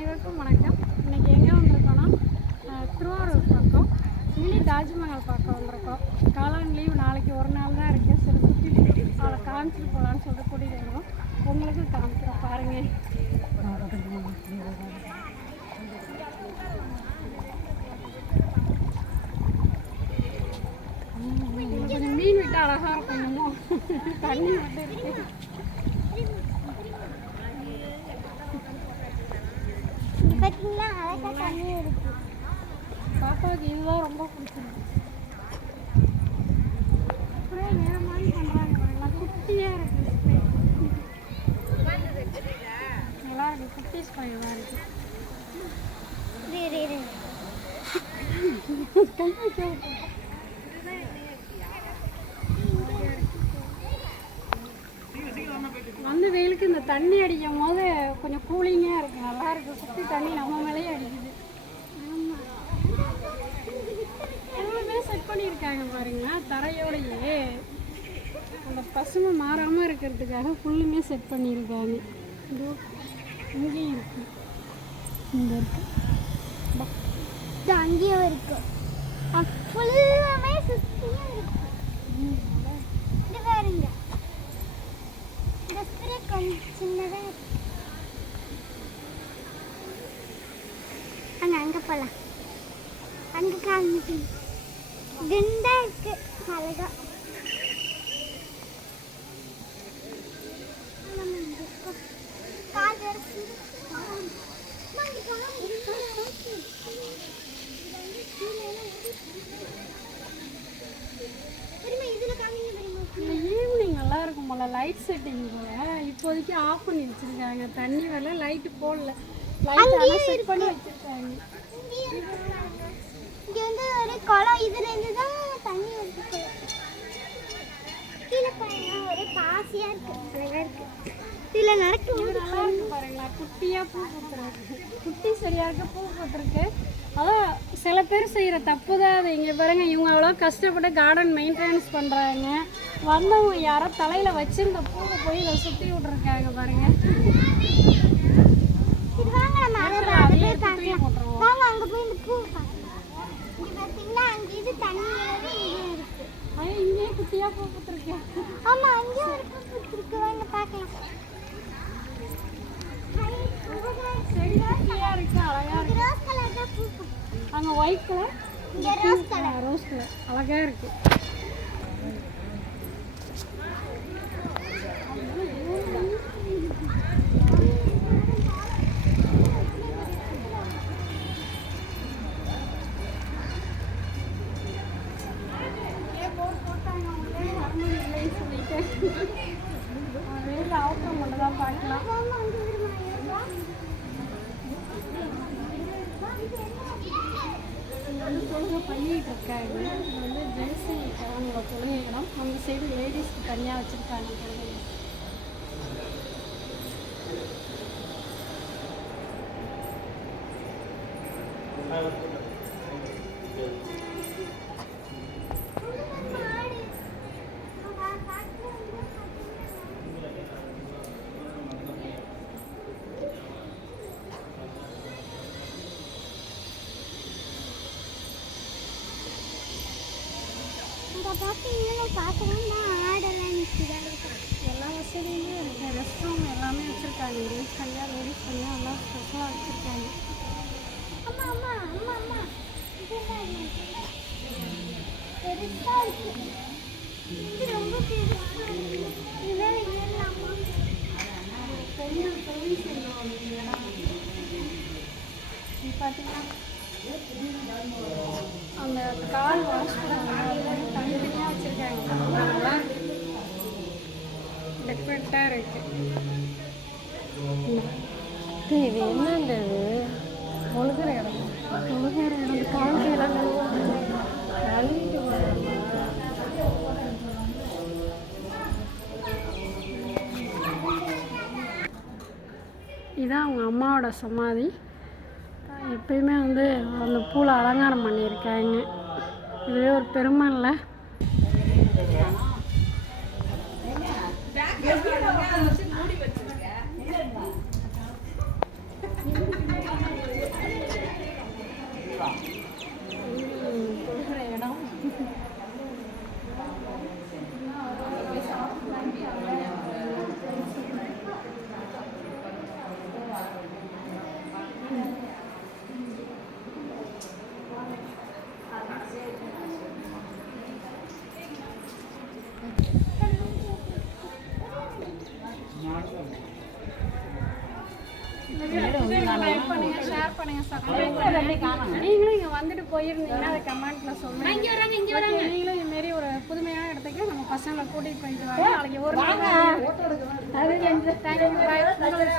அனைவருக்கும் வணக்கம். இன்றைக்கி எங்கே வந்திருக்கோன்னா திருவாரூர் பக்கம் மினி தாஜ்மஹால் பார்க்க வந்திருக்கோம். காலான் லீவ் நாளைக்கு ஒரு நாள் தான் இருக்குது. சரி சுற்றி அதை காமிச்சிட்டு போகலான்னு சொல்லிட்டு கூட்டிகிட்டு வருவோம். உங்களுக்கும் காமிக்கிறோம் பாருங்கள். கொஞ்சம் மீன் விட்டு அழகாக இருக்கணும். தண்ணி மட்டும் இருக்குது. பாப்பாவுக்கு இதுதான் ரொம்ப பிடிச்சிருக்கு. அப்படியே நேரமாக பண்ணுறாங்க. குட்டியாக இருக்குது. நல்லா இருக்குது. குட்டி ஸ்பைல் தான் இருக்குது. வந்து வெயிலுக்கு இந்த தண்ணி அடிக்கும் போது கொஞ்சம் கூலிங்காக இருக்குது. நல்லா இருக்குது. சுற்றி தண்ணி நம்ம மேலேயே அடிக்குது. எல்லாமே செட் பண்ணியிருக்காங்க பாருங்களா. தரையோடையே அந்த பசுமை மாறாமல் இருக்கிறதுக்காக ஃபுல்லுமே செட் பண்ணியிருக்காங்க. இங்கேயும் இருக்கு, இங்கே இருக்கு, அங்கேயும் இருக்கு. ஃபுல்லாமே சுற்றியும் இருக்கு. இது பாருங்க, இந்த ஸ்ப்ரே கொஞ்சம் சின்னதாக இருக்கு. அங்கே போகலாம். அங்கே காமிட்டு குண்டா இருக்கு. அழகா ஈவினிங் நல்லா இருக்கும் போல. லைட் செட்டிங் போல இப்போதைக்கு ஆஃப் பண்ணி வச்சிருக்காங்க. தண்ணி வேலை லைட்டு போடல. லைட் ஆனால் செட் பண்ணி வச்சிருக்காங்க. இங்கே வந்து ஒரு குளம். இதுலேருந்து தான் தண்ணி வருது. கீழே பாருங்க, ஒரே பாசியாக இருக்கு. அழகாக இருக்கு. இதில் நடக்கும் நல்லா இருக்கு பாருங்களா. குட்டியாக பூ பூத்துருக்கு. குட்டி சரியாக இருக்க பூ பூத்துருக்கு. அதான் சில பேர் செய்கிற தப்பு தான் அது. இங்கே பாருங்க, இவங்க அவ்வளோ கஷ்டப்பட்டு கார்டன் மெயின்டெனன்ஸ் பண்ணுறாங்க. வந்தவங்க யாரோ தலையில் வச்சுருந்த பூவை போய் இதை சுற்றி விட்ருக்காங்க பாருங்க. வாங்க அங்கே போய் இந்த பூ பார்த்தீங்கன்னா அங்கே இது தண்ணி இங்கே இருக்கு. இங்கேயே குட்டியாக பூ பூத்துருக்கு. ஆமாம், அங்கேயும் ஒரு பூ பூத்துருக்கு. வாங்க பார்க்கலாம். செடி குட்டியாக இருக்குது. அழகாக இருக்கு. ரோஸ் கலர் தான் பூ. அங்கே ஒயிட் கலர், இங்கே ரோஸ் கலர். ரோஸ் கலர் அழகாக இருக்குது. வெயில் அவுட்டம் மட்டும் தான் பார்க்கலாம். இங்கே வந்து தொழுகை பண்ணிகிட்டு இருக்காங்க. இது வந்து ஜென்ஸு அவங்களோட தொழுகை இடம். அந்த சைடு லேடிஸ்க்கு தனியாக வச்சுருக்காங்க தொழுகை. இங்கே பார்த்தீங்கன்னா பார்க்கணும்னா ஆடெல்லாம் நிற்கிறாங்க. எல்லா வசதியுமே இருக்குது. ரெஸ்ட் ரூம் எல்லாமே வச்சுருக்காங்க. ஜென்ஸ் தனியாக, லேடிஸ் தனியாக எல்லாம் ஸ்பெஷலாக வச்சுருக்காங்க. அம்மா அம்மா அம்மா அம்மா இதெல்லாம் பெருசாக இருக்கு. இது ரொம்ப பெருசாக இருக்கு. இதெல்லாம் ஏறலாமா? பெரிய ப்ரொவிஷன் இடம். இது பார்த்தீங்கன்னா அந்த கால் வாஷ் பண்ணுறாங்க. தனித்தனியாக வச்சுருக்காங்க. நல்லா டெக்கரேட்டாக இருக்குது. இது என்னன்றது ஒழுகிற இடம். ஒழுகிற இடம் கால்கையெல்லாம் கழுவிட்டு இதான் அவங்க அம்மாவோட சமாதி. எப்பயுமே வந்து அந்த பூவில் அலங்காரம் பண்ணியிருக்காங்க. இதுவே ஒரு பெருமை இல்லை. லைக் பண்ணுங்க, ஷேர் பண்ணுங்க, சப்ஸ்கிரைப் பண்ணுங்க. நீங்களும் இங்க வந்துட்டு போயிருந்தீங்கன்னா அதை கமெண்ட்ல சொல்லுங்க. இங்க வராங்க. நீங்களும் இது மாதிரி ஒரு புதுமையான இடத்துக்கு நம்ம பசங்களை கூட்டிட்டு போயிட்டு வாங்க. நாளைக்கு ஒரு நாள் அது தேங்க்யூ பாய். உங்களுக்கு